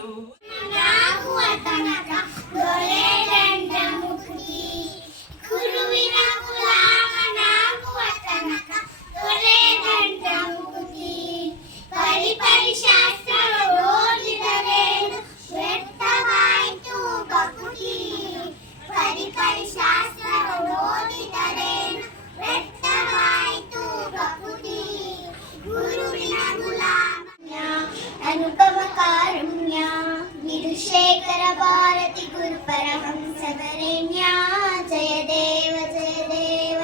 ಬಂತು. ಅನುಪಮ ಕಾರುಣ್ಯ ವಿಧುಶೇಖರ ಭಾರತಿ ಗುರು ಪರಹಂಸ ವರೆಣ್ಯ ಜಯ ದೇವ ಜಯ ದೇವ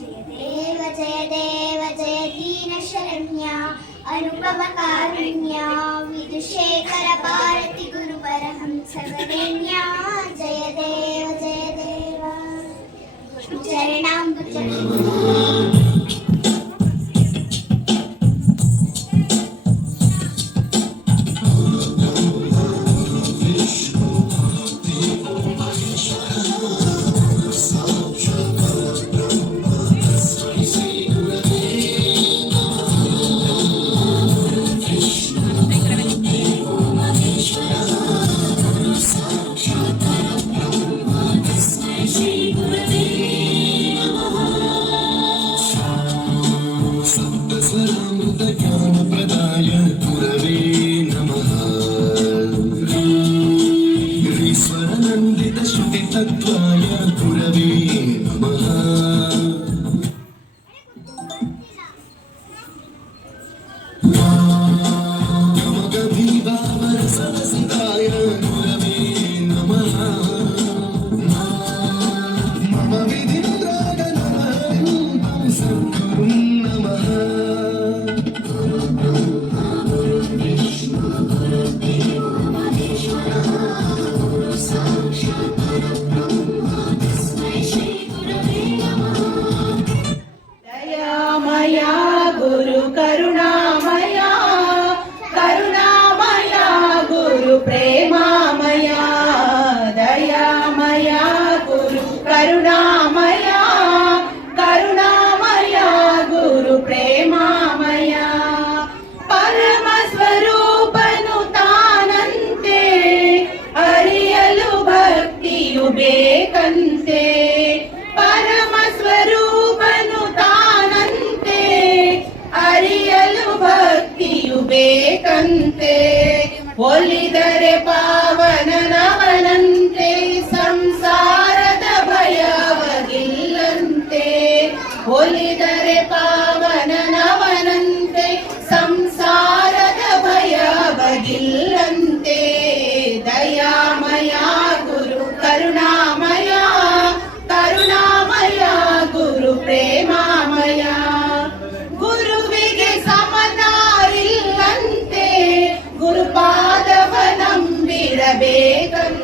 ಜಯ ದೇವ ಜಯ ದೇವ ಜಯ ದೀನ ಶರಣ್ಯ ಅನುಪಮ ಕಾರುಣ್ಯ ವಿಧುಶೇಖರ ಭಾರತಿ ಗುರು ಪರಹಂಸ ವರೆಣ್ಯ ಜಯ ದೇವ ಜಯ ದೇವ ಚರಣಾಂಬುಜ ಸ್ವರನಂದಿತ ಶ್ರುತಿ ತತ್ವಾಯ ಗುರವೇ ನಮಃ. ಗಮಗಭೀಭಾವರ ಸರಸಿದಾಯ ಗುರವೇ ನಮಃ. ಮಮ ವಿಧಿಂದ್ರಾಗ ನಮಃ ಸದ್ಗುರುಂ ನಮಃ. ದಯಾಮಯ ಗುರು ಕರುಣಾಮಯ ಕರುಣಾಮಯ ಗುರು ಪ್ರೇಮಾಮಯ ದಯಾಮಯ ಗುರು ಕರುಣಾಮಯ ಕರುಣಾಮಯ ಗುರು ಪ್ರೇಮಾಮಯ ಪರಮ ಸ್ವರೂಪನು ತಾನಂತೆ ಅರಿಯಲು ಭಕ್ತಿಯು ಬೇಕಂತೆ ಪರಮ ಸ್ವರೂಪನು ತಾನಂತೆ ಅರಿಯಲು ಭಕ್ತಿಯು ಬೇಕಂತೆ ಒಲಿದರೆ ಪಾವನನವನಂತೆ ಸಂಸಾರದ ಭಯವಗಿಲ್ಲಂತೆ ಒಲಿದರೆ ಪಾವನನವನಂತೆ ಸಂಸಾರದ ಭಯವಗಿಲ್ಲಂತೆ ದಯಾಮಯ ಗುರು ಕರುಣಾಮಯ ಕರುಣಾಮಯ ಗುರು ಪ್ರೇಮಾಮಯ ಗುರುವಿಗೆ ಸಮನಾರಿಲ್ಲಂತೆ ಗುರುಪಾದವ ನಂಬಿರಬೇಕಂತೆ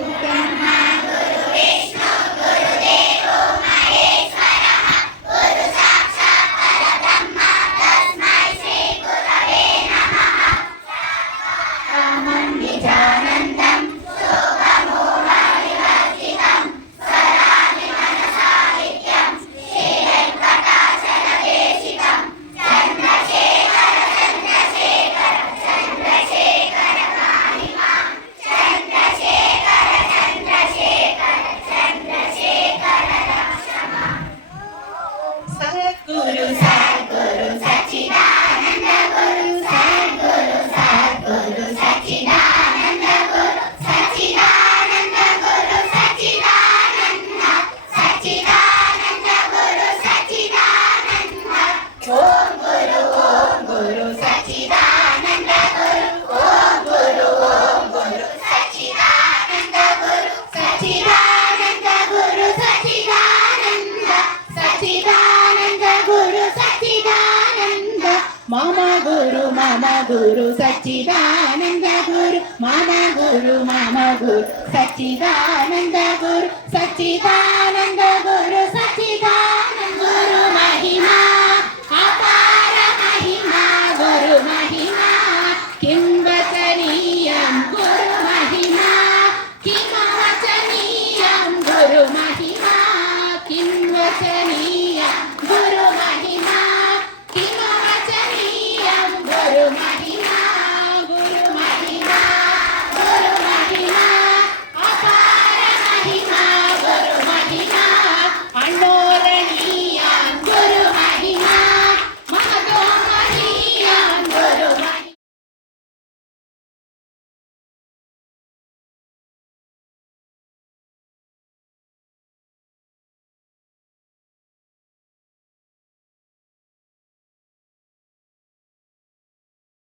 Mama Guru Sachidananda Guru Mama Guru Sachidananda Guru Sachidananda Guru